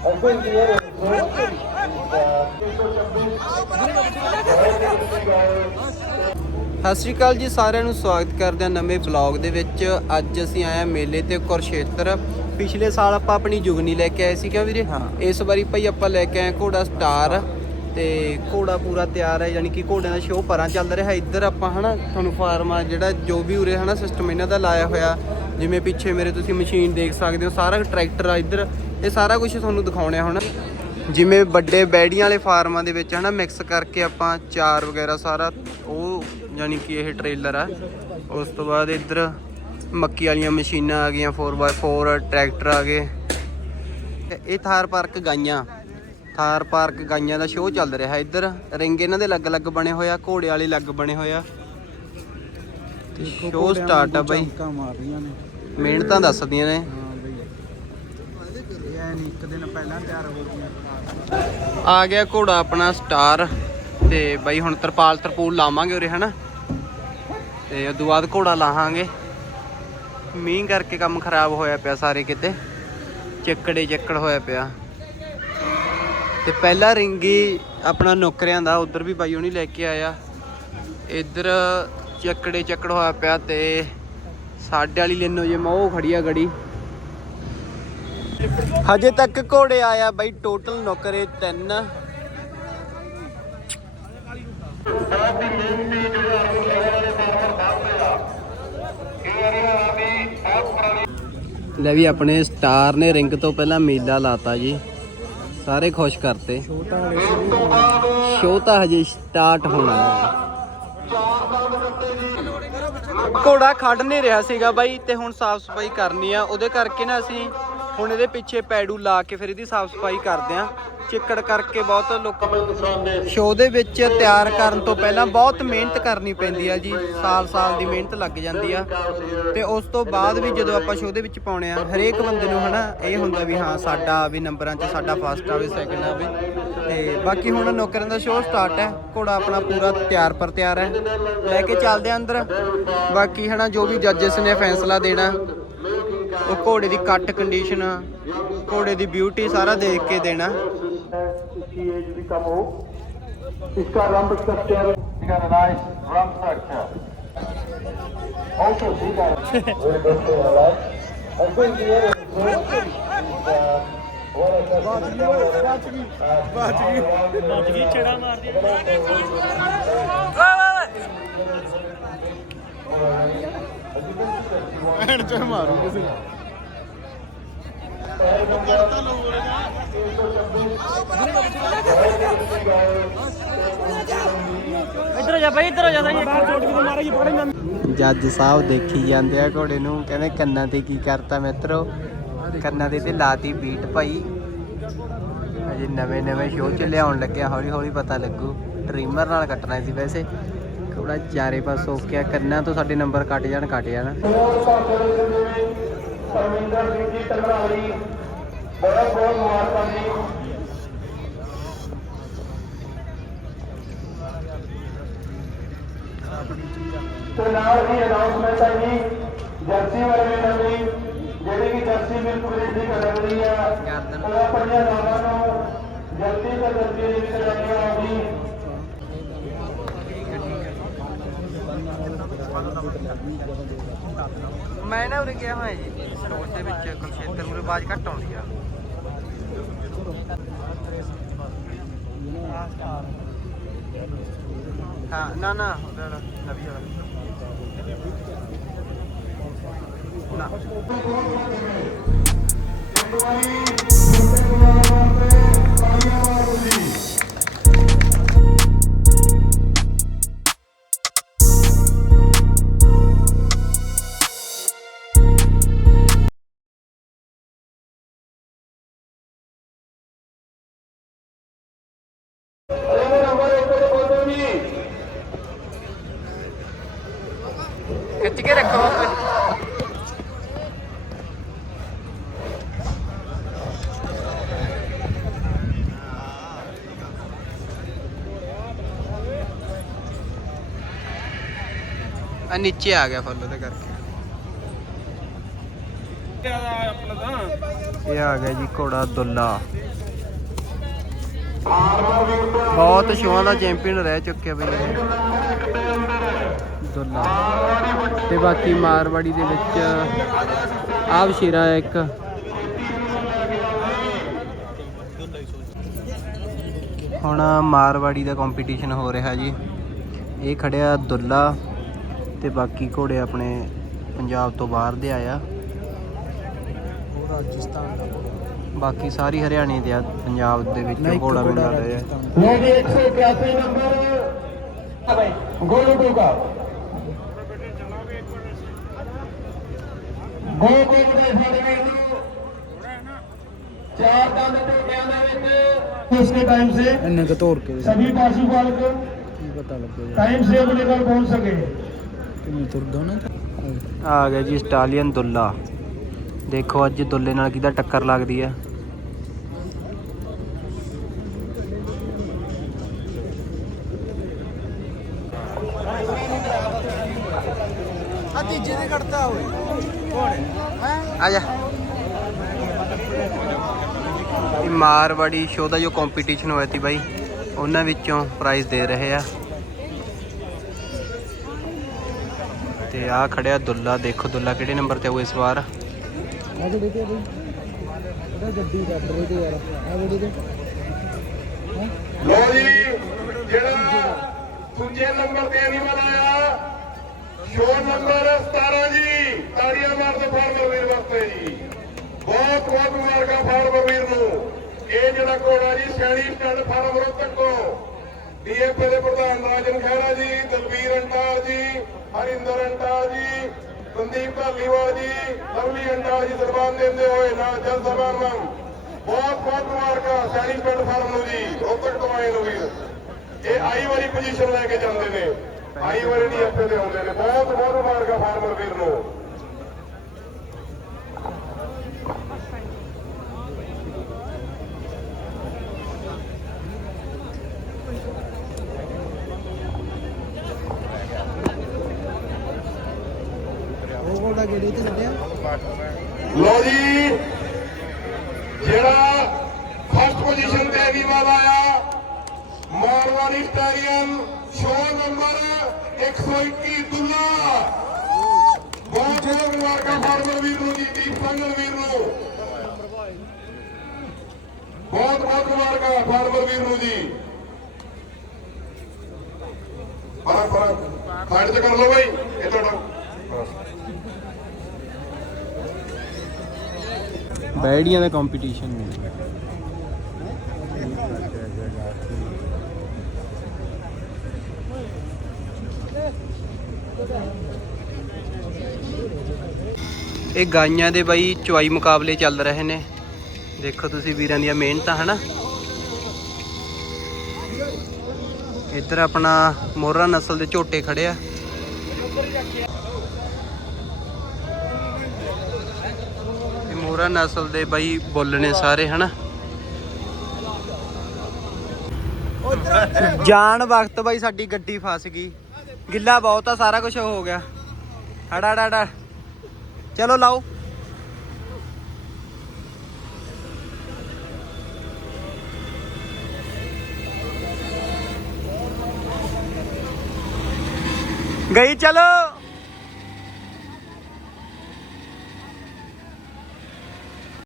ਸਤਿ ਸ਼੍ਰੀ ਅਕਾਲ ਜੀ ਸਾਰਿਆਂ ਨੂੰ ਸਵਾਗਤ ਕਰਦੇ ਹਾਂ ਨਵੇਂ ਬਲੌਗ ਦੇ ਵਿੱਚ। ਅੱਜ ਅਸੀਂ ਆਏ ਹਾਂ ਮੇਲੇ ਤੇ ਕੁਰਸ਼ੇਤਰ ਪਿਛਲੇ ਸਾਲ ਆਪਾਂ ਆਪਣੀ ਜੁਗਨੀ ਲੈ ਕੇ ਆਏ ਸੀ ਕਿਉਂ ਵੀਰੇ? ਇਸ ਵਾਰੀ ਭਾਈ ਆਪਾਂ ਲੈ ਕੇ ਆਏ ਘੋੜਾ ਸਟਾਰ ਤੇ ਘੋੜਾ ਪੂਰਾ ਤਿਆਰ ਹੈ ਯਾਨੀ ਕਿ ਘੋੜਿਆਂ ਦਾ ਸ਼ੋਅ ਪਰਾਂ ਚੱਲ ਰਿਹਾ। ਇੱਧਰ ਆਪਾਂ ਹਨਾ ਤੁਹਾਨੂੰ ਫਾਰਮ ਜਿਹੜਾ ਜੋ ਵੀ ਉਰੇ ਹਨਾ ਸਿਸਟਮ ਇਹਨਾਂ ਦਾ ਲਾਇਆ ਹੋਇਆ। ਜਿਵੇਂ ਪਿੱਛੇ ਮੇਰੇ ਤੁਸੀਂ ਮਸ਼ੀਨ ਦੇਖ ਸਕਦੇ ਹੋ ਸਾਰਾ ਟਰੈਕਟਰ ਆ ਇੱਧਰ। ਇਹ ਸਾਰਾ ਕੁਝ ਤੁਹਾਨੂੰ ਦਿਖਾਉਣਾ ਹੁਣ। ਜਿਵੇਂ ਵੱਡੇ ਬੈੜੀਆਂ ਵਾਲੇ ਫਾਰਮਾਂ ਦੇ ਵਿੱਚ ਹਨਾ ਮਿਕਸ ਕਰਕੇ ਆਪਾਂ ਚਾਰ ਵਗੈਰਾ ਸਾਰਾ ਉਹ ਯਾਨੀ ਕਿ ਇਹ ਟ੍ਰੇਲਰ ਆ। ਉਸ ਤੋਂ ਬਾਅਦ ਇੱਧਰ ਮੱਕੀ ਵਾਲੀਆਂ ਮਸ਼ੀਨਾਂ ਆ ਗਈਆਂ 4x4 ਟਰੈਕਟਰ ਆ ਗਏ। ਇਹ ਥਾਰ ਪਾਰਕ ਗਾਈਆਂ। ਥਾਰ ਪਾਰਕ ਗਾਈਆਂ ਦਾ ਸ਼ੋਅ ਚੱਲ ਰਿਹਾ ਇੱਧਰ। ਰਿੰਗ ਇਹਨਾਂ ਦੇ ਅਲੱਗ-ਅਲੱਗ ਬਣੇ ਹੋਇਆ ਘੋੜੇ ਵਾਲੇ ਅਲੱਗ ਬਣੇ ਹੋਇਆ ਤੇ ਸ਼ੋਅ ਸਟਾਰਟ ਆ ਬਾਈ। ਮਿਹਨਤਾਂ ਦੱਸਦੀਆਂ ਨੇ। ਹਾਂ ਨਹੀਂ, ਇੱਕ ਦਿਨ ਪਹਿਲਾਂ ਤਿਆਰ ਹੋ ਗਈਆਂ। ਆ ਗਿਆ ਘੋੜਾ ਆਪਣਾ ਸਟਾਰ ਤੇ ਬਾਈ ਹੁਣ ਤਰਪਾਲ ਤਰਪੂਲ ਲਾਵਾਂਗੇ ਉਰੇ, ਹਨਾ? ਤੇ ਉਦੋਂ ਬਾਅਦ ਘੋੜਾ ਲਾਹਾਂਗੇ। ਮੀਂਹ ਕਰਕੇ ਕੰਮ ਖਰਾਬ ਹੋਇਆ ਪਿਆ ਸਾਰੇ ਕਿਤੇ। ਚੱਕੜੇ ਚੱਕੜ ਹੋਇਆ ਪਿਆ। ਤੇ ਪਹਿਲਾ ਰਿੰਗੀ ਆਪਣਾ ਨੌਕਰਿਆਂ ਦਾ, ਉਧਰ ਵੀ ਬਾਈ ਉਹਨੀ ਲੈ ਕੇ ਆਇਆ। ਇੱਧਰ ਚੱਕੜੇ ਚੱਕੜ ਹੋਇਆ ਪਿਆ ਤੇ ਸਾਡੇ ਵਾਲੀ ਲੈਨੋ ਜੇ ਮੈਂ ਉਹ ਖੜੀ ਆ ਗੜੀ। ਹਜੇ ਤੱਕ ਘੋੜੇ ਆਇਆ ਬਾਈ ਟੋਟਲ ਨੌਕਰੇ ਤਿੰਨ। ਲੈ ਵੀ, ਆਪਣੇ ਸਟਾਰ ਨੇ ਰਿੰਗ ਤੋਂ ਪਹਿਲਾਂ ਮੇਲਾ ਲਾਤਾ ਜੀ। ਸਾਰੇ ਖੁਸ਼ ਕਰਤੇ। ਛੋਟਾ ਸ਼ੋਅ ਤਾਂ ਹਜੇ ਸਟਾਰਟ ਹੋਣਾ। ਹੈ ਘੋੜਾ ਖੜ ਨਹੀਂ ਰਿਹਾ ਸੀਗਾ ਬਾਈ, ਤੇ ਹੁਣ ਸਾਫ਼ ਸਫ਼ਾਈ ਕਰਨੀ ਆ। ਉਹਦੇ ਕਰਕੇ ਨਾ ਅਸੀਂ ਹੁਣ ਇਹਦੇ ਪਿੱਛੇ ਪੈਡੂ ਲਾ ਕੇ ਫਿਰ ਇਹਦੀ ਸਾਫ਼ ਸਫ਼ਾਈ ਕਰਦੇ ਆ। ਚਿੱਕੜ ਕਰਕੇ ਬਹੁਤ ਲੋਕ ਸ਼ੋਅ ਦੇ ਵਿੱਚ ਤਿਆਰ ਕਰਨ ਤੋਂ ਪਹਿਲਾਂ ਬਹੁਤ ਮਿਹਨਤ ਕਰਨੀ ਪੈਂਦੀ ਆ ਜੀ। ਸਾਲ-ਸਾਲ ਦੀ ਮਿਹਨਤ ਲੱਗ ਜਾਂਦੀ ਆ। ਤੇ ਉਸ ਤੋਂ ਬਾਅਦ ਵੀ ਜਦੋਂ ਆਪਾਂ ਸ਼ੋਅ ਦੇ ਵਿੱਚ ਪਾਉਣੇ ਆ, ਹਰੇਕ ਬੰਦੇ ਨੂੰ ਹਨਾ ਇਹ ਹੁੰਦਾ ਵੀ ਹਾਂ, ਸਾਡਾ ਵੀ ਨੰਬਰਾਂ 'ਚ ਸਾਡਾ ਫਸਟ ਆਵੇ ਸੈਕਿੰਡ ਆਵੇ। ਤੇ ਬਾਕੀ ਹੁਣ ਨੌਕਰਾਂ ਦਾ ਸ਼ੋਅ ਸਟਾਰਟ ਹੈ। ਘੋੜਾ ਆਪਣਾ ਪੂਰਾ ਤਿਆਰ ਪਰ ਤਿਆਰ ਹੈ। ਲੈ ਕੇ ਚੱਲਦੇ ਆ ਅੰਦਰ। ਬਾਕੀ ਹਨਾ ਜੋ ਵੀ ਜੱਜਸ ਨੇ ਫੈਸਲਾ ਦੇਣਾ ਉਹ ਘੋੜੇ ਦੀ ਕੱਟ ਕੰਡੀਸ਼ਨ ਘੋੜੇ ਦੀ ਬਿਊਟੀ ਸਾਰਾ ਦੇਖ ਕੇ ਦੇਣਾ इसकी एज भी कम हो इसका रंब स्ट्रक्चर इसका nice rhomb structure also see that very good to your life I think the other ਬਾਤ ਗਈ ਛੜਾ ਮਾਰਦੀ ਐਂਡ ਚ ਮਾਰੂ ਕਿਸੇ ਇੱਧਰ ਜਾ ਭਾਈ ਇੱਧਰ ਜਾ ਜੀ ਚੋਟ ਕਿਤੇ ਮਾਰੇਗੀ ਪਕੜਨ ਜਾਂਦੀ ਜੱਜ ਸਾਹਿਬ ਦੇਖੀ ਜਾਂਦੇ ਆ ਘੋੜੇ ਨੂੰ, ਕਹਿੰਦੇ ਕੰਨਾਂ ਤੇ ਕੀ ਕਰਤਾ ਮਿੱਤਰੋ? ਕੰਨਾਂ ਦੇ ਤੇ ਲਾਤੀ ਬੀਟ ਭਾਈ। ਅਜੇ ਨਵੇਂ ਨਵੇਂ ਸ਼ੋਅ ਚ ਲਿਆਉਣ ਲੱਗਿਆ, ਹੌਲੀ ਹੌਲੀ ਪਤਾ ਲੱਗੂ। ਟ੍ਰਿਮਰ ਨਾਲ ਕੱਟਣਾ ਸੀ ਵੈਸੇ। ਥੋੜਾ ਚਾਰੇ ਪਾਸ ਹੋ ਕੰਨਾਂ ਤੋਂ ਸਾਡੇ ਨੰਬਰ ਕੱਟ ਜਾਣ ਕੱਟ ਜਾਣ। ਪਰਮਿੰਦਰ ਸਿੰਘ ਜੀ ਟੰਗਰਾਲੀ ਬਹੁਤ ਬਹੁਤ ਮੁਬਾਰਕਾਂ ਜੀ। ਤੇ ਨਾਲ ਹੀ ਅਨਾਉਂਸਮੈਂਟ ਹੈ ਜੀ, ਜਰਸੀ ਵਾਲੇ ਵੀ ਨਵੀਂ ਜਿਹੜੀ ਕਿ ਜਰਸੀ ਬਿਲਕੁਲ ਰੈਡੀ ਕਰ ਰਹੀ ਆ ਉਹ ਆਪਣੀਆਂ ਨਾਵਾਂ ਨੂੰ ਜਲਦੀ ਤੋਂ ਜਲਦੀ ਦੇ ਵਿੱਚ ਲੈਣੀ ਆਉਂਦੀ ਮੈਂ ਨਾ ਉਰੇ ਗਿਆ ਹੋਇਆ ਜੀ ਸਟੋਰ ਦੇ ਵਿੱਚ ਕੁਲਛੇਤਰ ਉਰੇ ਆਵਾਜ਼ ਘੱਟ ਆਉਂਦੀ ਆ। ਹਾਂ, ਨਾ ਨਾ ਉਹਦਾ ਨਵੀਂ ਵਾਲਾ। ਨਾ। ਖਿੱਚ ਕੇ ਰੱਖੋ। ਆ ਨੀਚੇ ਆ ਗਿਆ ਫੁੱਲ ਉਹਦੇ ਕਰਕੇ। ਇਹ ਆ ਗਿਆ ਜੀ ਘੋੜਾ ਦੁੱਲਾ। ਬਹੁਤ ਸ਼ੋਆਂ ਦਾ ਚੈਂਪੀਅਨ ਰਹਿ ਚੁੱਕਿਆ ਬਈ। ਇਹ ਦੁੱਲਾ। ਤੇ ਬਾਕੀ ਮਾਰਵਾੜੀ ਦੇ ਵਿੱਚ ਆਹ ਸ਼ੇਰਾ ਹੈ ਇੱਕ। ਹੁਣ ਮਾਰਵਾੜੀ ਦਾ ਕੰਪੀਟੀਸ਼ਨ ਹੋ ਰਿਹਾ ਜੀ। ਇਹ ਖੜਿਆ ਦੁੱਲਾ ਤੇ ਬਾਕੀ ਘੋੜੇ ਆਪਣੇ ਪੰਜਾਬ ਤੋਂ ਬਾਹਰ ਦੇ ਆਇਆ। ਉਹ ਰਾਜਸਥਾਨ ਦਾ ਬਾਕੀ ਸਾਰੀ ਹਰਿਆਣੇ ਦੇ ਆ ਪੰਜਾਬ ਦੇ ਵਿੱਚ ਘੋੜਾ ਮੈਨੂੰ ਲੱਗਦਾ ਹੈ ਲੈ ਜੀ 181 ਨੰਬਰ। ਗੋਲੂ ਡੂਗਾ ਗੋ ਗੋ ਦੇ ਫੜਵੇਂ ਨੂੰ ਚਾਰ ਦੰਦ ਟੋਕਿਆਂ ਦੇ ਵਿੱਚ ਉਸਨੇ ਟਾਈਮ ਸੇ ਇੰਨੇ ਕ ਤੋੜ ਕੇ। ਸਭੀ ਪਾਸੀ ਬਾਲ ਕੋ ਕੀ ਪਤਾ ਲੱਗੇ ਟਾਈਮ ਸੇ ਅਗਲੇ ਕੋਲ ਪਹੁੰਚ ਸਕੇ। ਤੁਮ ਤੁਰ ਦੋ ਨਾ ਆ ਗਿਆ ਜੀ ਸਟਾਲੀਅਨ ਦੁੱਲਾ। ਦੇਖੋ ਅੱਜ ਦੁੱਲੇ ਨਾਲ ਕਿਹਦਾ ਟੱਕਰ ਲੱਗਦੀ ਹੈ ਆ ਤੀਜੇ ਦੇ ਕੱਟਦਾ ਹੋਏ ਆ ਜਾ। ਇਹ ਮਾਰਵਾੜੀ ਸ਼ੋਅ ਦਾ ਜੋ ਕੰਪੀਟੀਸ਼ਨ ਹੋਇਆ ਸੀ ਬਾਈ ਉਹਨਾਂ ਵਿੱਚੋਂ ਪ੍ਰਾਈਜ਼ ਦੇ ਰਹੇ ਆ। ਤੇ ਆ ਖੜਿਆ ਦੁੱਲਾ ਦੇਖੋ ਦੁੱਲਾ ਕਿਹੜੇ ਨੰਬਰ ਤੇ ਆਊ ਇਸ ਵਾਰ। ਆ ਜਿਹੜੇ ਤੇ ਬਈ ਗੱਡੀ ਕੱਢ ਰਹੇ ਤੇ ਯਾਰ। ਆ ਜਿਹੜੇ ਤੇ ਲੋ ਜੀ, ਜਿਹੜਾ ਦੂਜੇ ਨੰਬਰ ਤੇ ਐਨੀਮਲ ਆਇਆ ਸ਼ੋ ਨੰਬਰ 17 ਜੀ, ਤਾੜੀਆਂ ਮਾਰਦੇ ਫਾਰਮਰ ਵੀਰ ਵਾਸਤੇ ਜੀ। ਬਹੁਤ ਬਹੁਤ ਮੁਬਾਰਕਾਂ ਫਾਰਮਰ ਵੀਰ ਨੂੰ। ਇਹ ਜਿਹੜਾ ਘੋੜਾ ਜੀ, ਸੈਣੀ ਸਟੈਂਡ ਫਾਰਮ ਰੋਹਤਕ ਤੋਂ। ਡੀਐਫਏ ਦੇ ਪ੍ਰਧਾਨ ਰਾਜਨ ਖਹਿਰਾ ਜੀ ਦਲਵੀਰ ਅੰਟਾਲ ਜੀ, ਹਰਿੰਦਰ ਅੰਟਾਲ ਜੀ ਸੰਦੀਪ ਧਾਲੀਵਾਲ ਜੀ, ਲਵਲੀ ਅੰਟਾਲ ਜੀ ਸਨਮਾਨ ਦਿੰਦੇ ਹੋਏ ਨਾਲ ਜਲ ਸਮਾਗਮ ਬਹੁਤ ਬਹੁਤ ਮੁਬਾਰਕਾਂ ਸੈਣੀ ਪਿੰਡ ਫਾਰਮ ਨੂੰ ਜੀ ਰੋਹਤਕ ਤੋਂ ਆਏ ਨੂੰ ਵੀਰ ਇਹ ਆਈ ਵਾਲੀ ਪੋਜੀਸ਼ਨ ਲੈ ਕੇ ਜਾਂਦੇ ਨੇ। ਆਈ ਵਾਲੀ ਆਪੇ ਤੇ ਆਉਂਦੇ ਨੇ। ਬਹੁਤ ਬਹੁਤ ਮੁਬਾਰਕਾਂ ਫਾਰਮਰ ਵੀਰ ਨੂੰ ਉਹ ਕੋਲਦਾ ਕਿਹੜੇ ਤੇ ਛੱਡਿਆ ਲੋ ਜੀ ਜਿਹੜਾ ਫਸਟ ਪੋਜੀਸ਼ਨ ਤੇ ਐਨੀਮਲ ਆਇਆ Marwari stallion show number 121 Dulla ਬਹੁਤ ਬਹੁਤ ਮੁਬਾਰਕਾਂ ਫਾਰਮਰ ਵੀਰ ਨੂੰ ਜੀ ਦੀਪ ਸੰਗਲ ਵੀਰ ਨੂੰ ਬਹੁਤ ਬਹੁਤ ਮੁਬਾਰਕਾਂ ਫਾਰਮਰ ਵੀਰ ਨੂੰ ਜੀ ਫ਼ਰਕ ਫ਼ਰਕ ਸਾਈਡ ਤੇ ਕਰ ਲਓ ਬਾਈ ਇਹ ਤੁਹਾਡਾ ਬਸ ਬੈੜੀਆਂ ਦਾ ਕੰਪੀਟੀਸ਼ਨ ਇਹ ਗਾਈਆਂ ਦੇ ਬਾਈ ਚੁਆਈ ਮੁਕਾਬਲੇ ਚੱਲ ਰਹੇ ਨੇ। ਦੇਖੋ ਤੁਸੀਂ ਵੀਰਾਂ ਦੀਆਂ ਮਿਹਨਤਾਂ, ਹਨਾ? ਇੱਧਰ ਆਪਣਾ ਮੋਹਰਾ ਨਸਲ ਦੇ ਝੋਟੇ ਖੜੇ ਆ। ਇਹ ਨਸਲ ਦੇ ਬਾਈ ਬੁੱਲ ਨੇ ਸਾਰੇ, ਹਨਾ? ਜਾਣ ਵਕਤ ਬਾਈ ਸਾਡੀ ਗੱਡੀ ਫਸ ਗਈ। ਗਿੱਲਾ ਬਹੁਤ ਆ, ਸਾਰਾ ਕੁਝ ਹੋ ਗਿਆ। ਹੜਾ ਹੜਾ ਹੜਾ। ਚਲੋ ਲਾਓ। ਗਈ, ਚਲੋ।